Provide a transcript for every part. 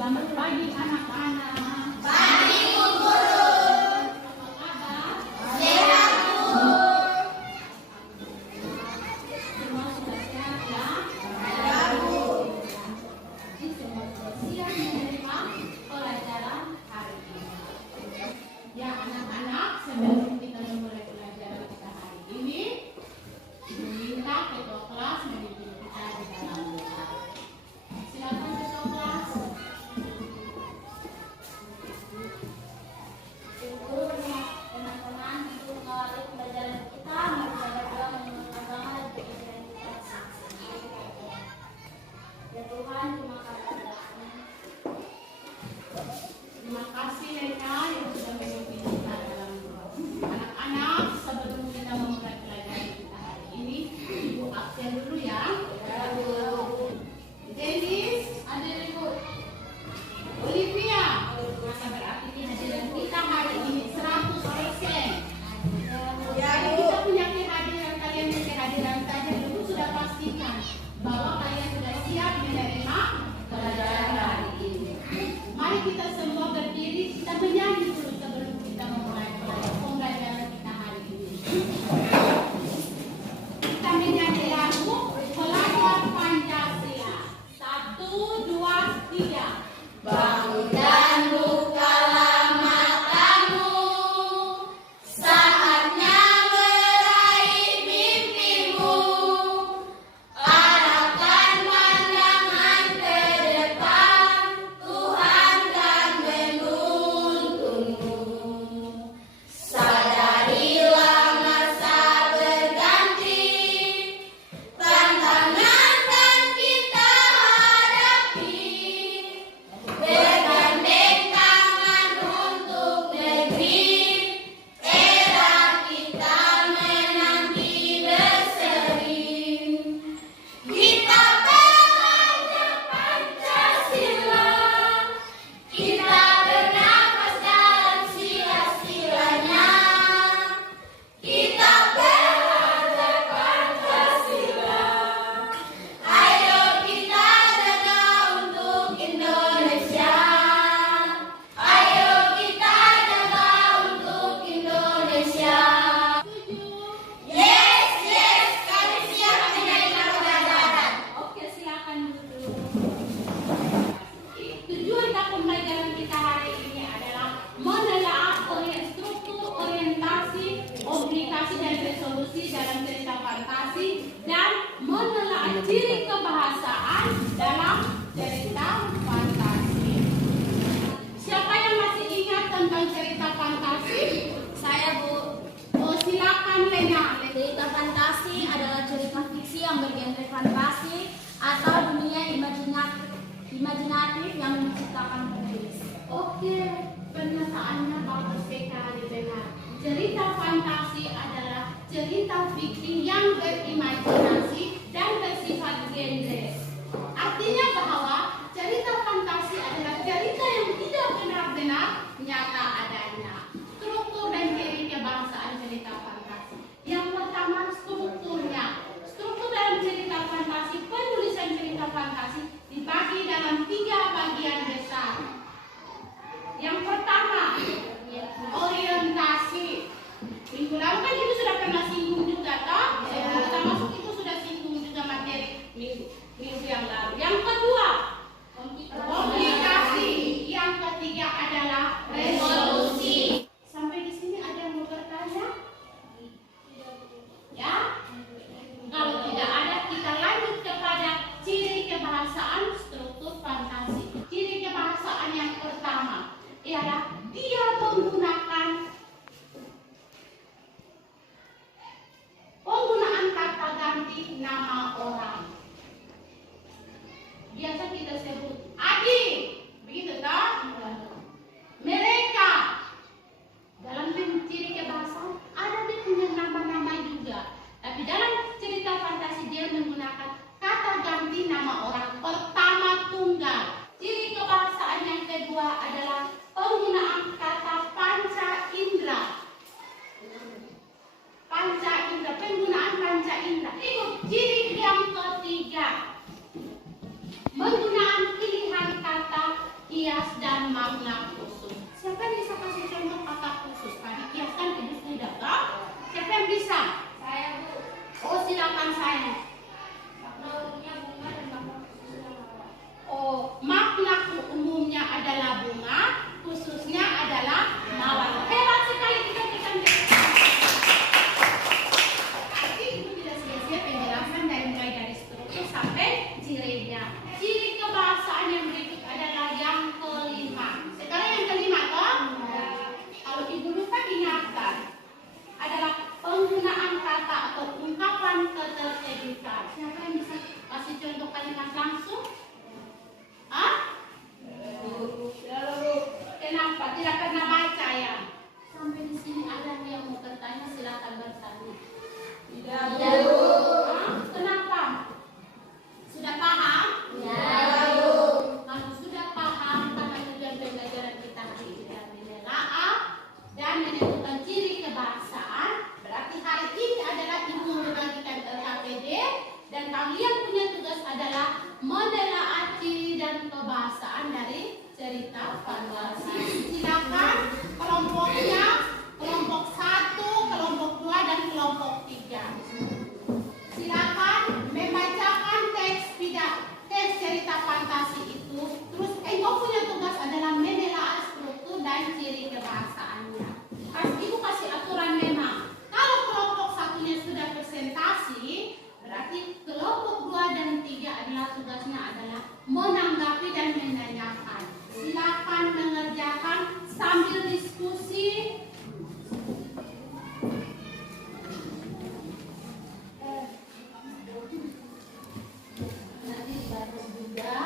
Selamat pagi anak-anak. Pagi Bu Guru. Apa kabar? Sehat Bu. Semua sudah sehat ya? Ya Bu. Jadi semua sudah siap menerima pelajaran hari ini. Ya anak-anak, sebelum kita memulai pelajaran kita hari ini, meminta ketua kelas memimpin kita di dalam doa. Silakan ketua kelas. Ibu, teman-teman, untuk mengawali pelajaran kita, mari kita berdoa menurut agama dan kepercayaan kita. Ya Tuhan, terima kasih. Terima kasih Reka yang sudah memimpin kita dalam doa. Anak-anak, sebelum kita memulai pelajaran kita hari ini, Ibu absen dulu ya. Ya Bu. Dennis, ada Ibu. Olivia, maka berarti kehadiran kita hari ini 100%. Ya Kalau Bu. kita punya kehadiran, kalian punya kehadiran saja dulu sudah pastikan bahwa kalian sudah siap menerima pelajaran hari ini. Mari kita semua berdiri, kita menyanyi dulu sebelum kita memulai pembelajaran kita hari ini. Kita menyanyi lagu Pelajar Pancasila. 1, 2, 3. Bangun dan bukalah matamu, saatnya meraih mimpimu. Arahkan pandangan ke depan, Tuhan kan menuntunmu. Sadarilah masa berganti, tantangan kan kita hadapi. Bergandeng tangan untuk negeri, era kita menanti berseri. Kita belajar Pancasila, kita bernafas dalam sila-silanya. Kita belajar Pancasila. Ayo kita jaga untuk Indonesia. Ayo kita jaga untuk Indonesia. Yes, yes, kami siap menjadi nakoda darat. Oke, silakan duduk. Tujuan pembelajaran kita hari ini adalah menelaah struktur, orientasi, obligasi dan resolusi dalam cerita fantasi dan menelaah ciri kebahasaan dalam cerita fantasi. Siapa yang masih ingat tentang cerita fantasi? Saya Bu. Oh, silakan Lena. Cerita fantasi adalah cerita fiksi yang bergenre fantasi atau dunia imajinatif yang diciptakan penulis. Oke, pernyataannya bagus sekali benar. Cerita fantasi adalah cerita fiksi yang berimajinasi dan bersifat genre. Artinya bahwa cerita fantasi adalah cerita yang tidak benar-benar nyata adanya. Struktur dan ciri kebahasaan cerita fantasi. Yang pertama, strukturnya. Struktur dalam cerita fantasi, penulisan cerita fantasi dibagi dalam 3 bagian besar. Yang pertama, orientasi. Minggu lalu kan itu sudah pernah singgung juga, toh? Sebelum kita masuk itu sudah singgung juga materi minggu yang lalu. Yang kedua, komplikasi. Yang ketiga adalah resolusi. Sampai di sini ada yang mau bertanya? Ya? Kalau tidak ada, kita lanjut kepada ciri kebahasaan struktur fantasi. Ciri kebahasaan yang pertama ialah dia menggunakan penggunaan kata ganti nama orang. Biasa kita sebut Adi, begitu toh? Mereka. Dalam ciri kebahasaan ada dia punya nama-nama juga. Tapi dalam cerita fantasi dia menggunakan kata ganti nama orang. Pertama tunggal. Ciri kebahasaan yang kedua adalah penggunaan kata panca indera. Panca indera, penggunaan panca indera. Ikut ciri yang ketiga. Penggunaan pilihan kata kias, dan makna khusus. Siapa yang bisa kasih contoh kata khusus? Tadi kias kan ibu sudah kan? Siapa yang bisa? Saya, Bu. Oh, silakan saya. Makna umumnya bunga dan makna khususnya mawar. Oh, makna umumnya adalah bunga, khususnya adalah mawar. Hebat sekali, kita berikan Berarti ibu tidak sia-sia penjelasan dari mulai dari struktur sampai cirinya. Ciri kebahasaan yang berikut adalah yang kelima. Sekarang yang kelima toh? Kalau ibu lupa ingatkan. Adalah penggunaan kata atau ungkapan keterkejut. Siapa yang bisa kasih contoh kalimat langsung? Hah? Kenapa? Tidak pernah baca ya? Sampai di sini ada yang mau bertanya, silakan bertanya. Tidak, Hah? Kenapa? Sudah paham? Kalau sudah paham karena tujuan pembelajaran kita hari ini adalah menelaah dan menentukan ciri kebahasaan, berarti hari ini adalah ibu membagikan LKPD dan kalian punya tugas adalah menelaah ciri dan kebahasaan dari cerita fantasi. Silakan kelompoknya, kelompok 1, kelompok 2, dan kelompok 3. Silakan membacakan teks cerita fantasi itu. Terus engkau punya tugas adalah menelaah struktur dan ciri kebahasaannya. Ibu kasih aturan memang. Kalau kelompok satunya sudah presentasi, berarti kelompok 2 dan 3 adalah tugasnya adalah menanggapi dan menanyakan. Silakan mengerjakan sambil diskusi. Nanti dibaca juga,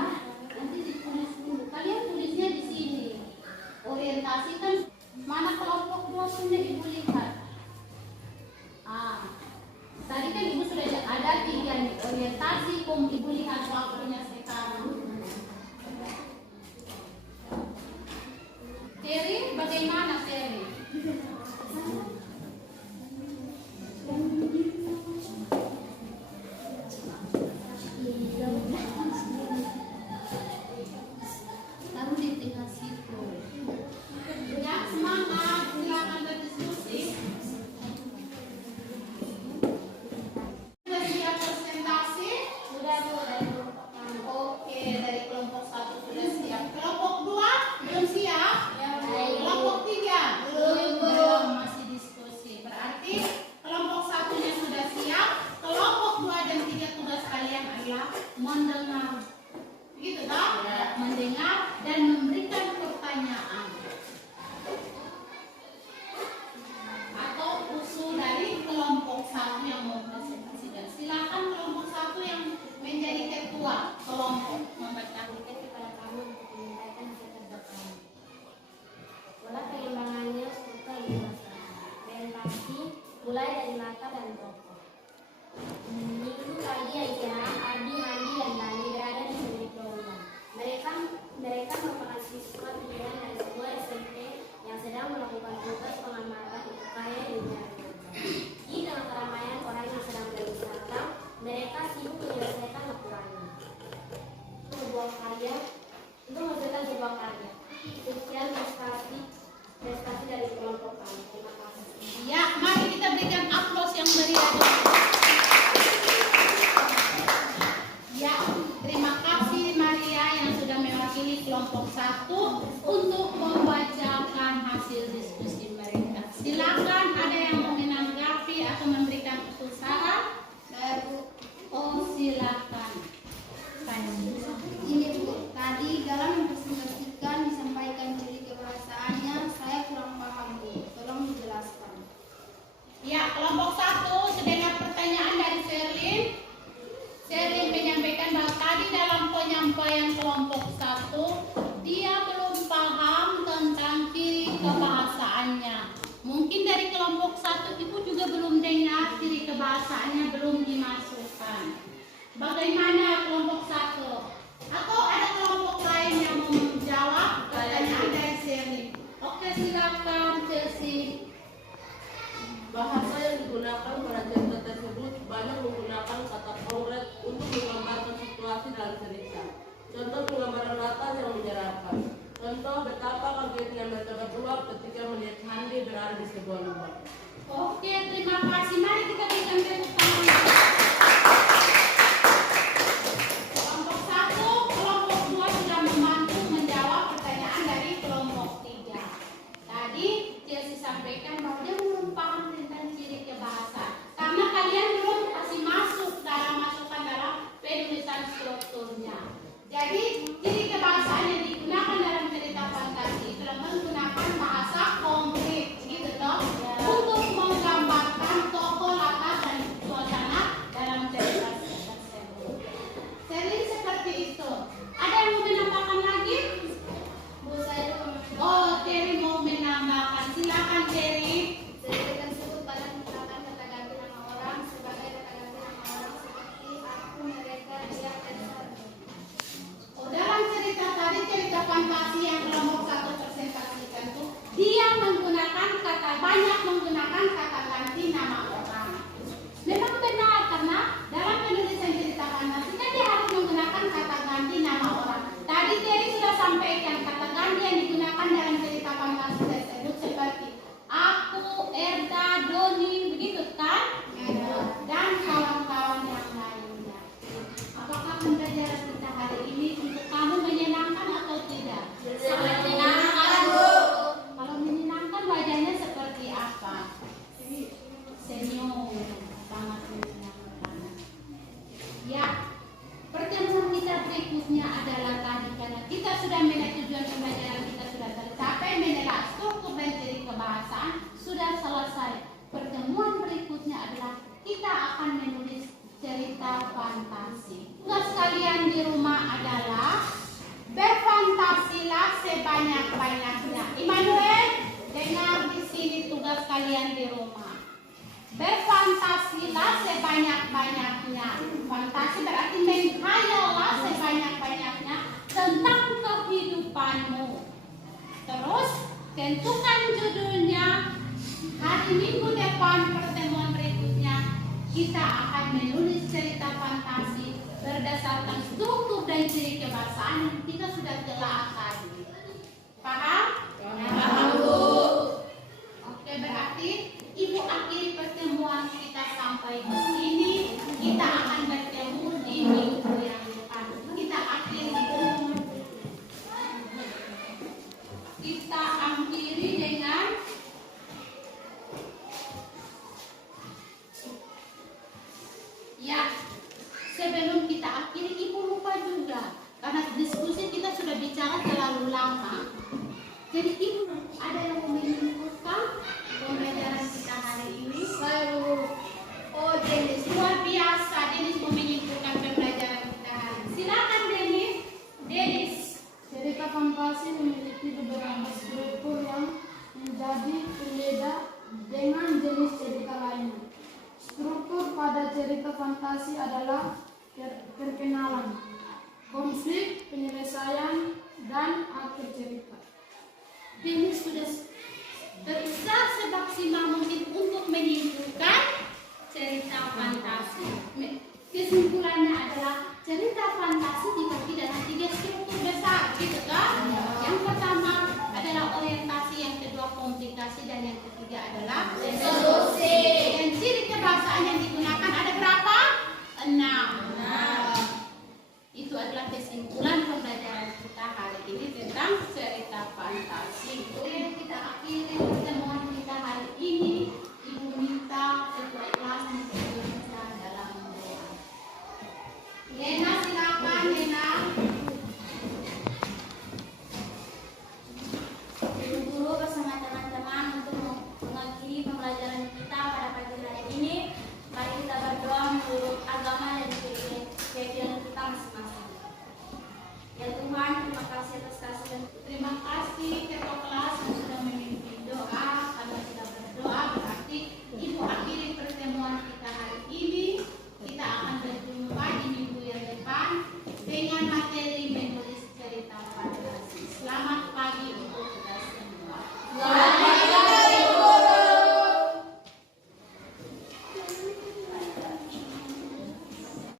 nanti ditulis dulu. Kalian tulisnya di sini. Orientasi kan mana kelompok 2 punya ibu lihat. Tadi kan ibu sudah lihat ada 3 nih. Orientasi, ibu lihat waktunya sekarang. Terry, bagaimana Terry? Taruh di tengah situ. Ya, semangat, silakan berdiskusi. Sudah siap presentasi? Sudah, Bu, dari kelompok kami. Oke, dari kelompok 1 sudah siap. Kelompok 2 belum siap? Kelompok 3 belum, masih diskusi. Berarti kelompok 1-nya sudah siap. Kelompok 2 dan 3 tugas kalian adalah mendengar. Gitu toh? Mendengar dan memberikan pertanyaan. Atau usul dari kelompok 1 yang mau presentasikan. Silakan kelompok 1 yang menjadi ketua kelompok membacakan. Kepada kamu untuk menyampaikan cerita kami. Pola pengembangannya struktur dewasa. Orientasi mulai dari latar dan tokoh. Minggu pagi aja, Abi, Handi, dan Dani berada di sudut lomba. Mereka merupakan siswa pilihan dari sebuah SMP yang sedang melakukan tugas pengamatan untuk kaya dunia remaja. Di tengah keramaian orang yang sedang berwisata, mereka sibuk menyelesaikan laporannya. Untuk menghasilkan sebuah karya. Sekian prestasi dari kelompok kami. Terima kasih. Ya, mari kita berikan aplaus yang meriah dulu. Ya, terima kasih Maria yang sudah mewakili kelompok 1 untuk membacakan hasil diskusi mereka. Silakan ada yang mau menanggapi atau memberikan usul saran? Oh, silakan. Ini Bu, tadi dalam mempresentasikan disampaikan ciri kebahasaannya, saya kurang paham Bu, tolong dijelaskan. Ya, kelompok 1 sedengar pertanyaan dari Sherlyn. Sherlyn menyampaikan bahwa tadi dalam penyampaian kelompok 1 dia belum paham tentang ciri kebahasaannya. Mungkin dari kelompok 1 ibu juga belum dengar ciri kebahasaannya belum dimasukkan. Bagaimana kelompok 1? Atau ada kelompok lain yang mau menjawab pertanyaan dari Sherlyn? Oke, silakan Chelsea. Bahasa yang digunakan pada cerita tersebut banyak menggunakan kata konkret untuk menggambarkan situasi dalam cerita. Contoh penggambaran latar yang menyeramkan. pembelajaran kita hari ini untuk kamu menyenangkan atau tidak? Sangat menyenangkan, Bu. Kalau menyenangkan wajahnya seperti apa? Senyum, sangat menyenangkan. Ya, pertemuan kita berikutnya adalah tadi karena kita sudah melihat tujuan pembelajaran kita sudah tercapai, menilai struktur dan ciri kebahasaan sudah selesai. Pertemuan berikutnya adalah kita akan menulis cerita fantasi. Tugas kalian di rumah adalah berfantasilah sebanyak-banyaknya. Immanuel, dengar di sini tugas kalian di rumah. Berfantasilah sebanyak-banyaknya. Fantasi berarti menghayallah sebanyak-banyaknya tentang kehidupanmu. Terus tentukan judulnya. Hari Minggu depan pertemuan berikutnya kita akan menulis cerita fantasi berdasarkan struktur dan ciri kebahasaan yang kita sudah telah tadi. Paham? Paham, Bu. Oke, berarti Ibu akhiri pertemuan kita sampai di sini. Kita akan bertemu di minggu yang depan. Kita akhiri dengan ya, sebelum kita akhiri Ibu lupa juga karena diskusi kita sudah bicara terlalu lama. Jadi Ibu ada yang mau menyimpulkan pembelajaran kita hari ini? Saya Bu. Oh, Denis. Luar biasa, Denis mau menyimpulkan pembelajaran kita hari ini. Silakan Denis. Denis. Cerita fantasi memiliki beberapa struktur yang menjadi pembeda dengan jenis cerita lainnya. Struktur pada cerita fantasi adalah perkenalan, konflik, penyelesaian, dan akhir cerita. Denis sudah berusaha semaksimal mungkin untuk menyimpulkan cerita fantasi. Kesimpulannya adalah cerita fantasi dibagi dalam 3 struktur besar, gitu kan? Yang pertama adalah orientasi, yang kedua komplikasi, dan yang ketiga adalah resolusi. Dan ciri kebahasaan yang